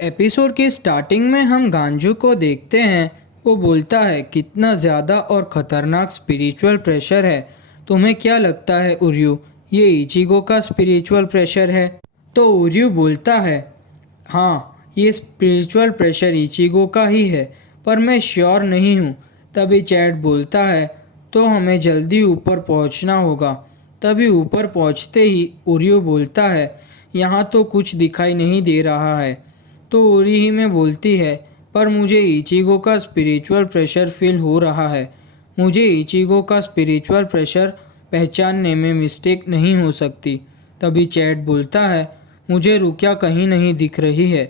Episode के starting में हम गांजू को देखते हैं। वो बोलता है कितना ज़्यादा और ख़तरनाक स्पिरिचुअल प्रेशर है। तुम्हें क्या लगता है उर्यू, ये इचिगो का स्पिरिचुअल प्रेशर है? तो उर्यू बोलता है हाँ, ये स्पिरिचुअल प्रेशर इचिगो का ही है, पर मैं श्योर नहीं हूँ। तभी चैट बोलता है तो हमें जल्दी ऊपर पहुँचना होगा। तभी ऊपर पहुँचते ही उर्यू बोलता है यहाँ तो कुछ दिखाई नहीं दे रहा है। तो उरी ही में बोलती है पर मुझे इचिगो का स्पिरिचुअल प्रेशर फील हो रहा है। मुझे इचिगो का स्पिरिचुअल प्रेशर पहचानने में मिस्टेक नहीं हो सकती। तभी चैट बोलता है मुझे रुकिया कहीं नहीं दिख रही है,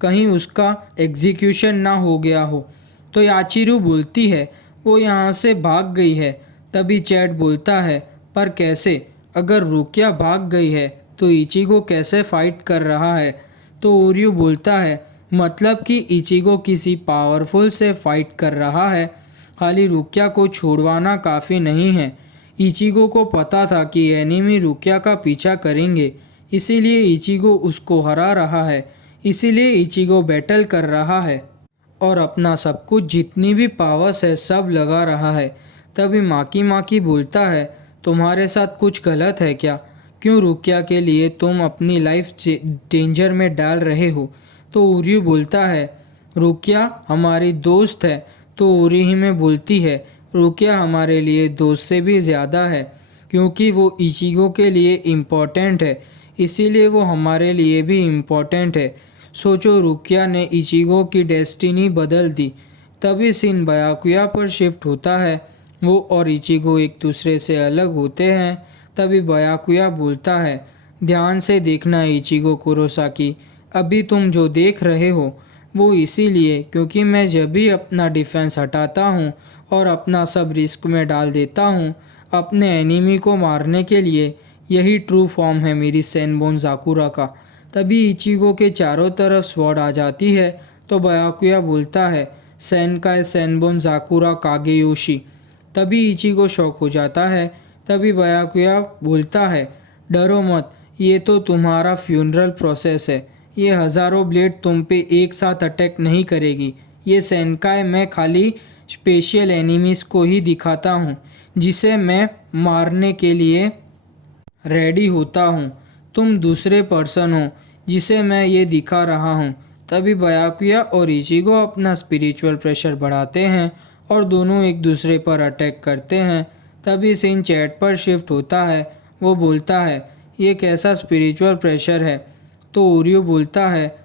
कहीं उसका एग्जीक्यूशन ना हो गया हो। तो याचिरू बोलती है वो यहाँ से भाग गई है। तभी चैट बोलता है पर कैसे? अगर रुकिया भाग गई है तो इचिगो कैसे फाइट कर रहा है? तो उर्यू बोलता है मतलब कि इचिगो किसी पावरफुल से फाइट कर रहा है। खाली रुकिया को छुड़वाना काफ़ी नहीं है। इचिगो को पता था कि एनिमी रुकिया का पीछा करेंगे, इसीलिए इचिगो उसको हरा रहा है। इसीलिए इचिगो बैटल कर रहा है और अपना सब कुछ जितनी भी पावर्स है सब लगा रहा है। तभी माकी बोलता है तुम्हारे साथ कुछ गलत है क्या? क्यों रुकिया के लिए तुम अपनी लाइफ डेंजर में डाल रहे हो? तो उरी बोलता है रुकिया हमारी दोस्त है। तो उरी ही में बोलती है रुकिया हमारे लिए दोस्त से भी ज़्यादा है, क्योंकि वो इचिगो के लिए इम्पोर्टेंट है, इसीलिए वो हमारे लिए भी इम्पोर्टेंट है। सोचो रुकिया ने इचिगो की डेस्टिनी बदल दी। तभी सीन बयाकुया पर शिफ्ट होता है। वो और इचिगो एक दूसरे से अलग होते हैं। तभी बयाकुया बोलता है ध्यान से देखना इचिगो कुरोसाकी, अभी तुम जो देख रहे हो वो इसीलिए क्योंकि मैं जब भी अपना डिफेंस हटाता हूँ और अपना सब रिस्क में डाल देता हूँ अपने एनिमी को मारने के लिए, यही ट्रू फॉर्म है मेरी सेनबोन जाकुरा का। तभी इचिगो के चारों तरफ स्वॉर्ड आ जाती है। तो बयाकुया बोलता है सेनकाई सेनबोन जाकुरा कागेयोशी। तभी इचिगो शॉक हो जाता है। तभी बयाकुया बोलता है डरो मत, ये तो तुम्हारा फ्यूनरल प्रोसेस है। ये हज़ारों ब्लेड तुम पे एक साथ अटैक नहीं करेगी। ये सेनकाई मैं खाली स्पेशल एनिमीज़ को ही दिखाता हूँ जिसे मैं मारने के लिए रेडी होता हूँ। तुम दूसरे पर्सन हो जिसे मैं ये दिखा रहा हूँ। तभी बयाकुया और इचिगो अपना स्पिरिचुअल प्रेशर बढ़ाते हैं और दोनों एक दूसरे पर अटैक करते हैं। तभी सीन चैट पर शिफ्ट होता है। वो बोलता है ये कैसा स्पिरिचुअल प्रेशर है? तो उरियो बोलता है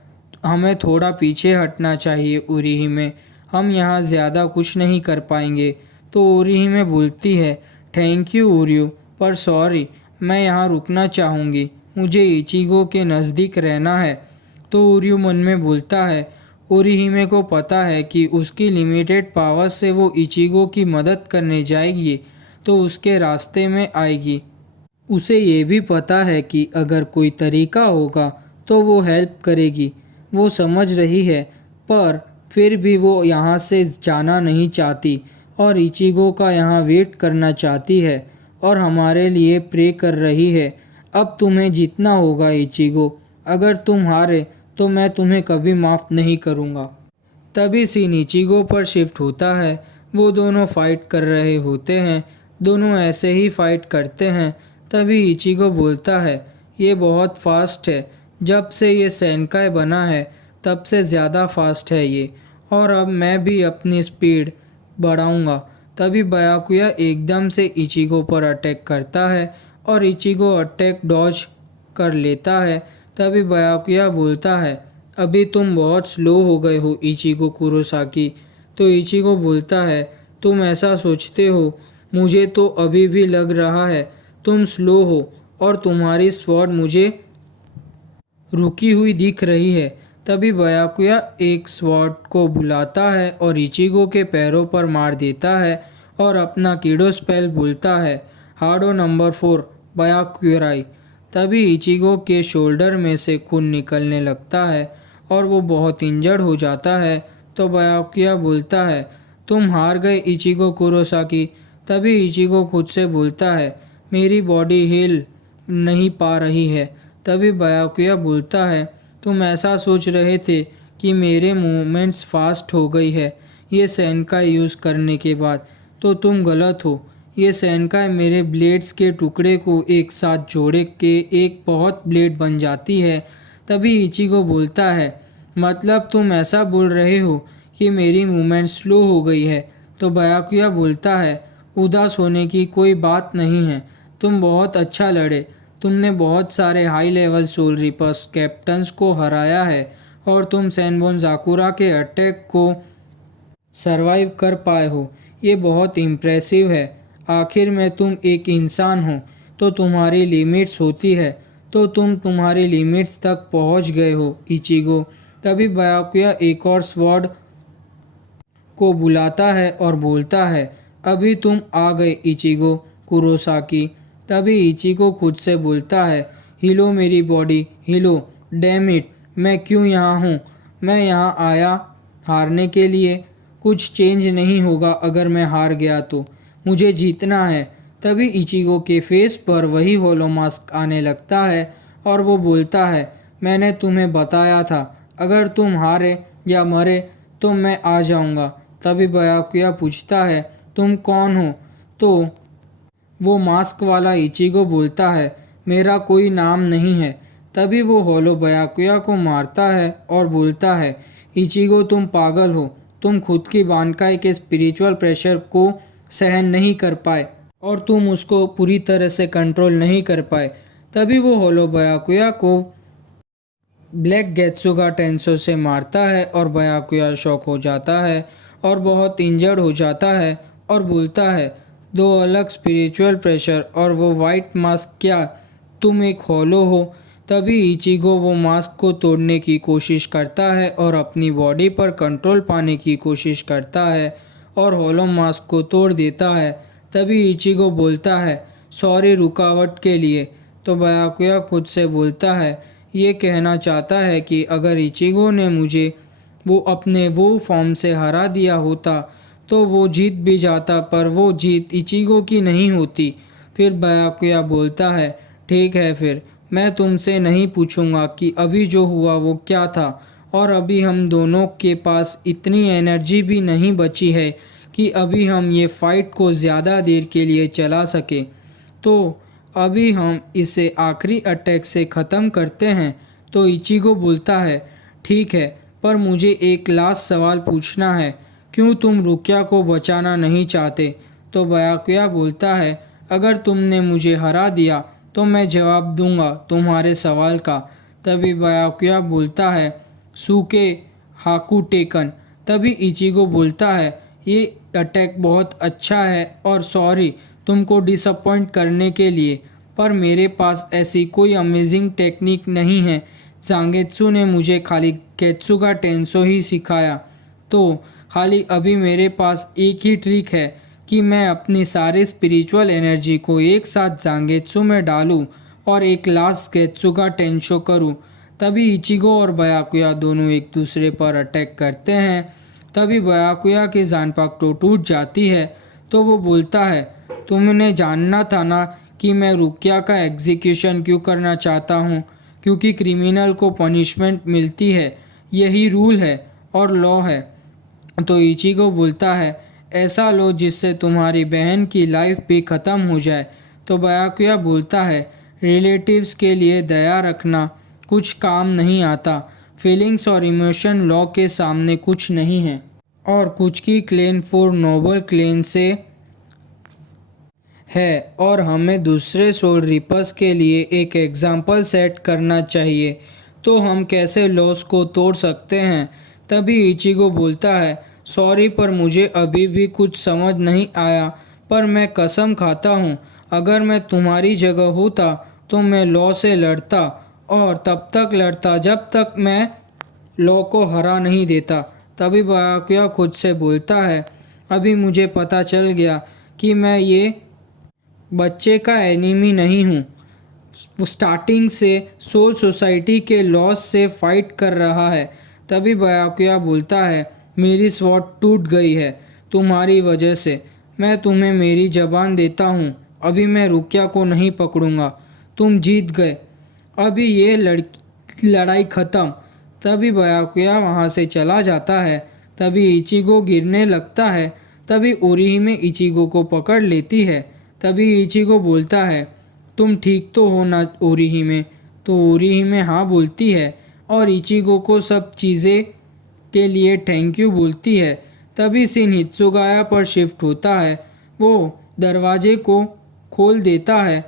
हमें थोड़ा पीछे हटना चाहिए उरीही में, हम यहाँ ज़्यादा कुछ नहीं कर पाएंगे। तो उरीही में बोलती है थैंक यू उरियो, पर सॉरी मैं यहाँ रुकना चाहूँगी, मुझे इचिगो के नज़दीक रहना है। तो उरियो मन में बोलता है ओरिहिमे को पता है कि उसकी लिमिटेड पावर से वो इचिगो की मदद करने जाएगी तो उसके रास्ते में आएगी। उसे ये भी पता है कि अगर कोई तरीका होगा तो वो हेल्प करेगी। वो समझ रही है, पर फिर भी वो यहाँ से जाना नहीं चाहती और इचिगो का यहाँ वेट करना चाहती है और हमारे लिए प्रे कर रही है। अब तुम्हें जीतना होगा इचिगो, अगर तुम हारे तो मैं तुम्हें कभी माफ़ नहीं करूँगा। तभी सीन इचिगो पर शिफ्ट होता है। वो दोनों फाइट कर रहे होते हैं। दोनों ऐसे ही फाइट करते हैं। तभी इचिगो बोलता है ये बहुत फास्ट है, जब से ये सेनकाई बना है तब से ज़्यादा फास्ट है ये, और अब मैं भी अपनी स्पीड बढ़ाऊंगा। तभी बयाकुया एकदम से इचिगो पर अटैक करता है और इचिगो अटैक डॉज कर लेता है। तभी बयाकुया बोलता है अभी तुम बहुत स्लो हो गए हो इचिगो कुरोसाकी। तो इचिगो बोलता है तुम ऐसा सोचते हो, मुझे तो अभी भी लग रहा है तुम स्लो हो और तुम्हारी स्वॉर्ड मुझे रुकी हुई दिख रही है। तभी बयाकुया एक स्वॉर्ड को बुलाता है और इचिगो के पैरों पर मार देता है और अपना कीडो स्पेल बोलता है हार्डो नंबर 4 बयाकुराई। तभी इचिगो के शोल्डर में से खून निकलने लगता है और वो बहुत इंजर्ड हो जाता है। तो बयाकुया बोलता है तुम हार गए इचिगो कुरोसाकी। तभी इचिगो खुद से बोलता है मेरी बॉडी हिल नहीं पा रही है। तभी बयाकुया बोलता है तुम ऐसा सोच रहे थे कि मेरे मूवमेंट्स फास्ट हो गई है ये सेनकाई यूज़ करने के बाद, तो तुम गलत हो। ये सेनकाई मेरे ब्लेड्स के टुकड़े को एक साथ जोड़े के एक बहुत ब्लेड बन जाती है। तभी इचिगो बोलता है, मतलब तुम ऐसा बोल रहे हो कि मेरी मूवमेंट स्लो हो गई है। तो बयाकुया बोलता है, उदास होने की कोई बात नहीं है, तुम बहुत अच्छा लड़े। तुमने बहुत सारे high level soul reapers captains को हराया है और तुम सैनबोन जाकुरा के अटैक को सरवाइव कर पाए हो। ये बहुत इम्प्रेसिव है। आखिर में तुम एक इंसान हो तो तुम्हारी लिमिट्स होती है, तो तुम तुम्हारी लिमिट्स तक पहुंच गए हो इचिगो। तभी बयाकुया एक और स्वॉर्ड को बुलाता है और बोलता है, अभी तुम आ गए इचिगो कुरोसाकी। तभी इचिगो खुद से बोलता है, हिलो मेरी बॉडी, हिलो। डैम इट, मैं क्यों यहाँ हूँ? मैं यहाँ आया हारने के लिए। कुछ चेंज नहीं होगा अगर मैं हार गया तो। मुझे जीतना है। तभी इचिगो के फेस पर वही होलो मास्क आने लगता है और वो बोलता है, मैंने तुम्हें बताया था, अगर तुम हारे या मरे तो मैं आ जाऊंगा। तभी बयाकुया पूछता है, तुम कौन हो? तो वो मास्क वाला इचिगो बोलता है, मेरा कोई नाम नहीं है। तभी वो होलो बयाकुया को मारता है और बोलता है, इचिगो तुम पागल हो। तुम खुद की बानकाई के स्पिरिचुअल प्रेशर को सहन नहीं कर पाए और तुम उसको पूरी तरह से कंट्रोल नहीं कर पाए। तभी वो होलो बयाकुया को ब्लैक गेत्सुगा टेंसो से मारता है और बयाकुया शॉक हो जाता है और बहुत इंजर्ड हो जाता है और बोलता है, दो अलग स्पिरिचुअल प्रेशर और वो वाइट मास्क, क्या तुम एक होलो हो? तभी इचिगो वो मास्क को तोड़ने की कोशिश करता है और अपनी बॉडी पर कंट्रोल पाने की कोशिश करता है और होलो मास्क को तोड़ देता है। तभी इचिगो बोलता है, सॉरी रुकावट के लिए। तो बयाकुया खुद से बोलता है, ये कहना चाहता है कि अगर इचिगो ने मुझे वो अपने वो फॉर्म से हरा दिया होता तो वो जीत भी जाता, पर वो जीत इचिगो की नहीं होती। फिर बयाकुया बोलता है, ठीक है, फिर मैं तुमसे नहीं पूछूंगा कि अभी जो हुआ वो क्या था, और अभी हम दोनों के पास इतनी एनर्जी भी नहीं बची है कि अभी हम ये फाइट को ज़्यादा देर के लिए चला सके। तो अभी हम इसे आखिरी अटैक से ख़त्म करते हैं। तो इचिगो बोलता है, ठीक है, पर मुझे एक लास्ट सवाल पूछना है, क्यों तुम रुकिया को बचाना नहीं चाहते? तो बयाकुया बोलता है, अगर तुमने मुझे हरा दिया तो मैं जवाब दूंगा तुम्हारे सवाल का। तभी बयाकुया बोलता है, सूके हाकू टेकन। तभी इचिगो बोलता है, ये अटैक बहुत अच्छा है और सॉरी तुमको डिसअपॉइंट करने के लिए, पर मेरे पास ऐसी कोई अमेजिंग टेक्निक नहीं है। सांगेत्सु ने मुझे खाली गेत्सुगा टेंसो ही सिखाया, तो खाली अभी मेरे पास एक ही ट्रिक है कि मैं अपनी सारी स्पिरिचुअल एनर्जी को एक साथ जांगेत्सु में डालूं और एक लास्ट गेत्सुगा टेंशो करूं। तभी इचिगो और बयाकुया दोनों एक दूसरे पर अटैक करते हैं। तभी बयाकुया की जानपाक्टो टूट जाती है। तो वो बोलता है, तुमने जानना था ना कि मैं रुकिया का एग्जीक्यूशन क्यों करना चाहता हूँ, क्योंकि क्रिमिनल को पनिशमेंट मिलती है, यही रूल है और लॉ है। तो इचिगो बोलता है, ऐसा लो जिससे तुम्हारी बहन की लाइफ भी ख़त्म हो जाए। तो बयाकुया बोलता है, रिलेटिव्स के लिए दया रखना कुछ काम नहीं आता। फीलिंग्स और इमोशन लॉ के सामने कुछ नहीं है और कुछ की क्लेम फॉर नोबल क्लेम से है, और हमें दूसरे सोल रिपर्स के लिए एक एग्जाम्पल सेट करना चाहिए। तो हम कैसे लॉस को तोड़ सकते हैं? तभी इचिगो बोलता है, सॉरी पर मुझे अभी भी कुछ समझ नहीं आया, पर मैं कसम खाता हूँ अगर मैं तुम्हारी जगह होता तो मैं लॉ से लड़ता और तब तक लड़ता जब तक मैं लॉ को हरा नहीं देता। तभी बयाकुया खुद से बोलता है, अभी मुझे पता चल गया कि मैं ये बच्चे का एनिमी नहीं हूँ। स्टार्टिंग से सोल सोसाइटी के लॉस से फाइट कर रहा है। तभी बयाकुया बोलता है, मेरी स्वॉर्ड टूट गई है तुम्हारी वजह से। मैं तुम्हें मेरी जबान देता हूँ, अभी मैं रुकिया को नहीं पकड़ूंगा। तुम जीत गए, अभी ये लड़ाई ख़त्म। तभी बयाकुया वहाँ से चला जाता है। तभी इचिगो गिरने लगता है। तभी ओरिहिमे इचिगो को पकड़ लेती है। तभी इचिगो बोलता है, तुम ठीक तो हो ना ओरिहिमे? तो ओरिहिमे हाँ बोलती है और इचिगो को सब चीज़ें के लिए थैंक यू बोलती है। तभी सीन हित्सुगाया पर शिफ्ट होता है। वो दरवाजे को खोल देता है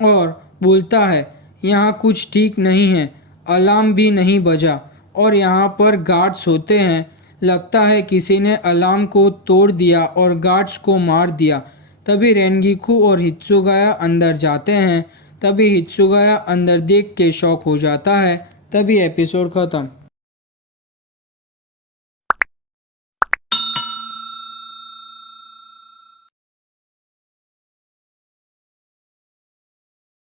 और बोलता है, यहाँ कुछ ठीक नहीं है, अलार्म भी नहीं बजा और यहाँ पर गार्ड्स होते हैं। लगता है किसी ने अलार्म को तोड़ दिया और गार्ड्स को मार दिया। तभी रेनगिकू और हित्सुगाया अंदर जाते हैं। तभी हित्सुगाया अंदर देख के शॉक हो जाता है। तभी एपिसोड खत्म।